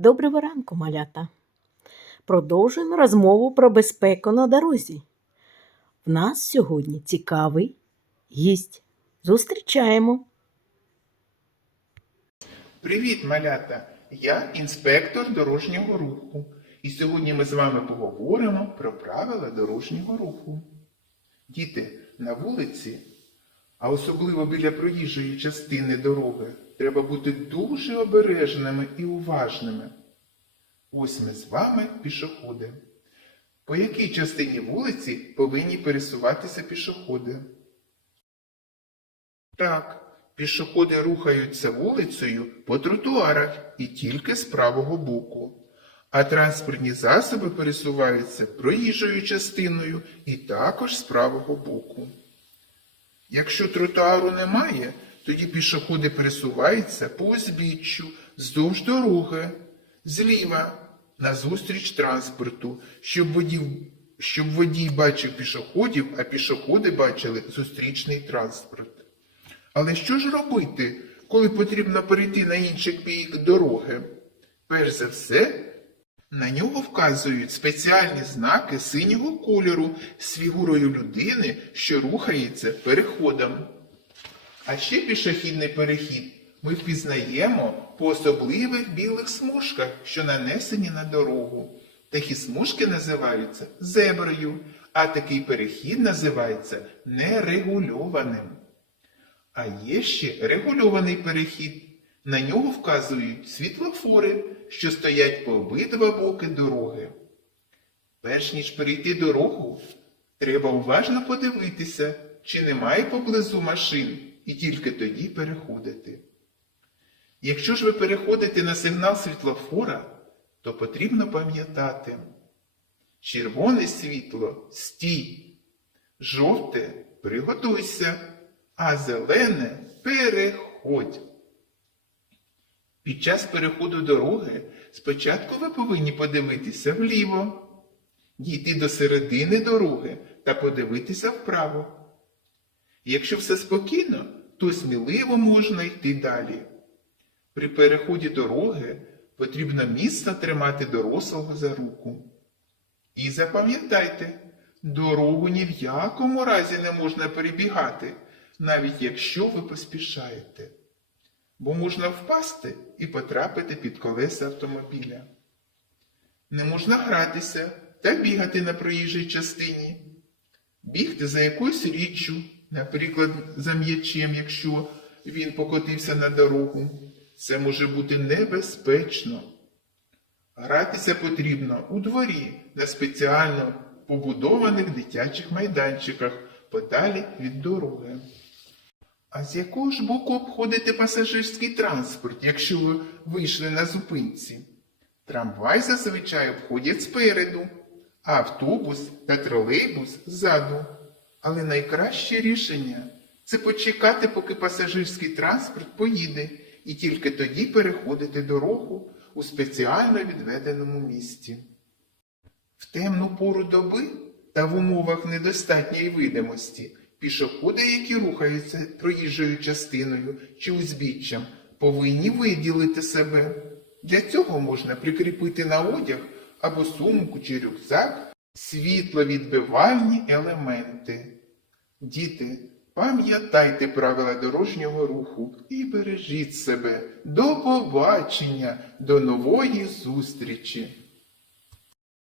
Доброго ранку, малята. Продовжуємо розмову про безпеку на дорозі. В нас сьогодні цікавий гість. Зустрічаємо. Привіт, малята! Я інспектор дорожнього руху. І сьогодні ми з вами поговоримо про правила дорожнього руху. Діти, на вулиці, а особливо біля проїжджої частини дороги, треба бути дуже обережними і уважними. Ось ми з вами пішоходи. По якій частині вулиці повинні пересуватися пішоходи? Так, пішоходи рухаються вулицею по тротуарах і тільки з правого боку, а транспортні засоби пересуваються проїжджою частиною і також з правого боку. Якщо тротуару немає, тоді пішоходи пересуваються по узбіччю вздовж дороги, зліва, назустріч транспорту, щоб водій, щоб водій бачив пішоходів, а пішоходи бачили зустрічний транспорт. Але що ж робити, коли потрібно перейти на інший бік дороги? Перш за все, на нього вказують спеціальні знаки синього кольору з фігурою людини, що рухається переходом. А ще пішохідний перехід ми впізнаємо по особливих білих смужках, що нанесені на дорогу. Такі смужки називаються зеброю, а такий перехід називається нерегульованим. А є ще регульований перехід. На нього вказують світлофори, що стоять по обидва боки дороги. Перш ніж перейти дорогу, треба уважно подивитися, чи немає поблизу машин, і тільки тоді переходити. Якщо ж ви переходите на сигнал світлофора, то потрібно пам'ятати, червоне світло стій, жовте приготуйся, а зелене переходь. Під час переходу дороги спочатку ви повинні подивитися вліво, дійти до середини дороги та подивитися вправо. Якщо все спокійно, то сміливо можна йти далі. При переході дороги потрібно міцно тримати дорослого за руку. І запам'ятайте, дорогу ні в якому разі не можна перебігати, навіть якщо ви поспішаєте, бо можна впасти і потрапити під колеса автомобіля. Не можна гратися та бігати на проїжджій частині, бігти за якоюсь річчю, наприклад, за м'ячем, якщо він покотився на дорогу. Це може бути небезпечно. Гратися потрібно у дворі на спеціально побудованих дитячих майданчиках подалі від дороги. А з якого ж боку обходити пасажирський транспорт, якщо ви вийшли на зупинці? Трамвай зазвичай обходять спереду, а автобус та тролейбус ззаду. Але найкраще рішення це почекати, поки пасажирський транспорт поїде, і тільки тоді переходити дорогу у спеціально відведеному місці. В темну пору доби та в умовах недостатньої видимості пішоходи, які рухаються проїжджою частиною чи узбіччям, повинні виділити себе. Для цього можна прикріпити на одяг або сумку чи рюкзак світловідбивальні елементи. Діти, пам'ятайте правила дорожнього руху і бережіть себе. До побачення, до нової зустрічі!